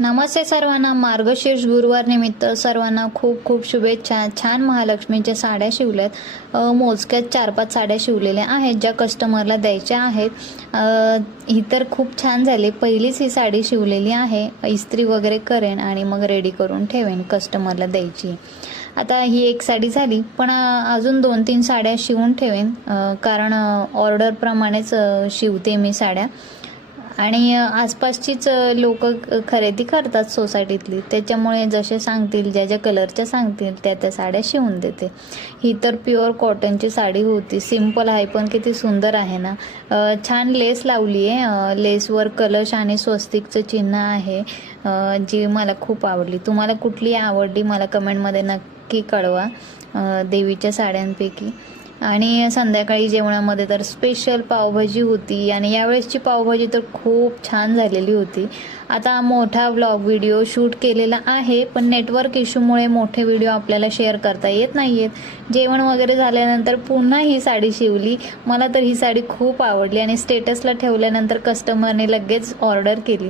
नमस्ते सर्वांना मार्गशीर्ष गुरुवार निमित्त सर्वांना खूप खूप शुभेच्छा. छान महालक्ष्मीच्या साड्या शिवल्यात. मोजक्यात चार पाच साड्या शिवलेल्या आहेत ज्या कस्टमरला द्यायच्या आहेत. ही तर खूप छान झाली. पहिलीच ही साडी शिवलेली आहे. इस्त्री वगैरे करेन आणि मग रेडी करून ठेवेन कस्टमरला द्यायची. आता ही एक साडी झाली पण अजून दोन तीन साड्या शिवून ठेवेन. कारण ऑर्डरप्रमाणेच शिवते मी साड्या. आणि आसपासचीच लोक खरेदी करतात सोसायटीतली. त्याच्यामुळे जसे सांगतील ज्या ज्या कलरच्या सांगतील त्या त्या साड्या शिवून देते. ही तर प्युअर कॉटनची साडी होती. सिंपल आहे पण किती सुंदर आहे ना. छान लेस लावली आहे लेसवर कलश आणि स्वस्तिकचं चिन्ह आहे. जी मला खूप आवडली. तुम्हाला कुठली आवडली मला कमेंटमध्ये नक्की कळवा देवीच्या साड्यांपैकी. आणि संध्याकाळी जेवणामध्ये तर स्पेशल पावभाजी होती. आणि यावेळेसची पावभाजी तर खूप छान झालेली होती. आता मोठा व्लॉग व्हिडिओ शूट केलेला आहे पण नेटवर्क इश्यूमुळे मोठे व्हिडिओ आपल्याला शेअर करता येत नाही आहेत जेवण वगैरे झाल्यानंतर पुन्हा ही साडी शिवली. मला तर ही साडी खूप आवडली आणि स्टेटसला ठेवल्यानंतर कस्टमरने लगेच ऑर्डर केली.